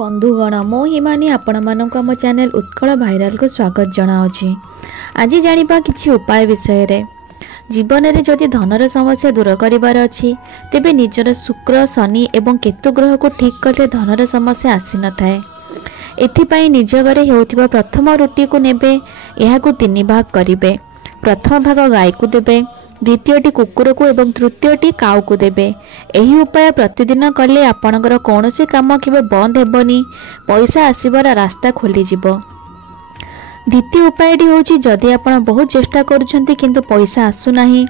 बंधुगण मो हिमानी आपण मानक आम चैनल उत्कल भाइराल को स्वागत जनाऊँगी। आज जानिबा किछि उपाय विषय रे। जीवन में जदि धनर समस्या दूर करिवार अछि तेबे निजर शुक्र शनि एवं केतु ग्रह को ठीक कले धनर समस्या आसी न थाए। एथिपाई निज घरे हेउथिबा प्रथम रुटी को नेबे, एहाकु 3 भाग करिवे। प्रथम भाग गाय को देबे, द्वितीयटी कुकुर को एवं तृतीयटी काऊ को देबे। एही उपाय प्रतिदिन कले आपणकर कौनसी काम केबे बंद हेबनी, पैसा आसीबार रास्ता खोली जिवो। द्वितीय उपायटी होची जदि आपण बहुत चेष्टा करूछंती किंतु पैसा आसु नाही,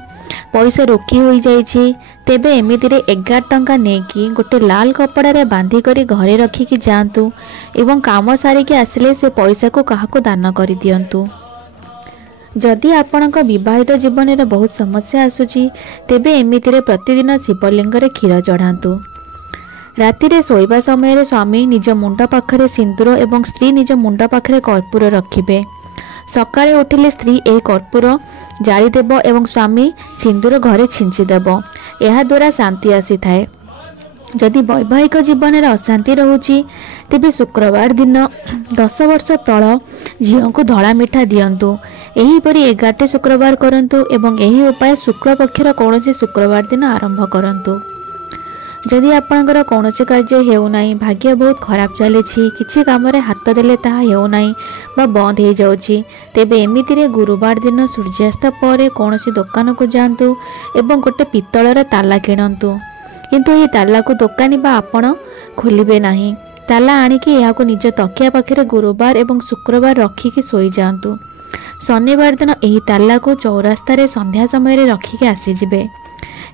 पैसा रोकी होई जाईछि, तेबे एमितिरे 11 टंका नेकी गोटे लाल कपड़ा रे बांधी करी घरे रखी कि जांतु एवं काम सारी के आसिले से पैसा को काहाको दान करि दियंतु। जदि आपणक विवाहित जीवन में बहुत समस्या आसुची तेबे एमितिरे प्रतिदिन शिवलिंग रे क्षीर चढ़ातु। रातिरे शोइबा समय स्वामी निज मुंड पाखरे सिंदूर एवं स्त्री निज मुंड पाखरे कर्पूर रखिबे। सकाळे उठिले स्त्री एही कर्पूर जाली देव एवं स्वामी सिंदूर घरे छिंची देव। एहा द्वारा शांति आसी थाए। जदि वैवाहिक जीवन में अशांति रोची तेबे शुक्रवार दिन 10 वर्ष तल झील को धड़ा मिठा दियंतु। एहीपरि 11 शुक्रवार करंतु एवं एही उपाय शुक्ल पक्षर कौनसी शुक्रवार दिन आरंभ करंतु। जदि आपणकर कौनसी कार्य हेउ नाही, भाग्य बहुत खराब चली, किछि काम रे हाथ देले ताहा हेउ नाही बा बंद हो जाउछि, तेबे एमितिरे गुरुवार दिन सूर्यास्त पर कौनसी दुकान को जांतु एवं गोटे पित्तलर ताला किणंतु। किंतु यह ताला को दुकानी बा आपण खोलिबे नाही। ताला आनिकी एहाको निज तकिया पाखरे गुरुवार एवं शुक्रवार रखिकी सोई जांतु। शनिवार दिन एही ताला को चौरास्ता रे संध्या समय रे रखिकी आसी जिबे।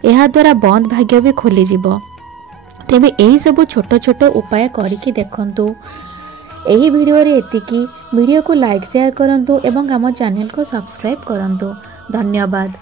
एहा द्वारा बंद भाग्य भी खोली जिवो। तेबे एही सब छोट छोट उपाय करिकी देखंतु। एही वीडियो रे एतिकी। वीडियो को लाइक शेयर करंतु एवं आम चैनल को सब्सक्राइब करंतु। धन्यवाद।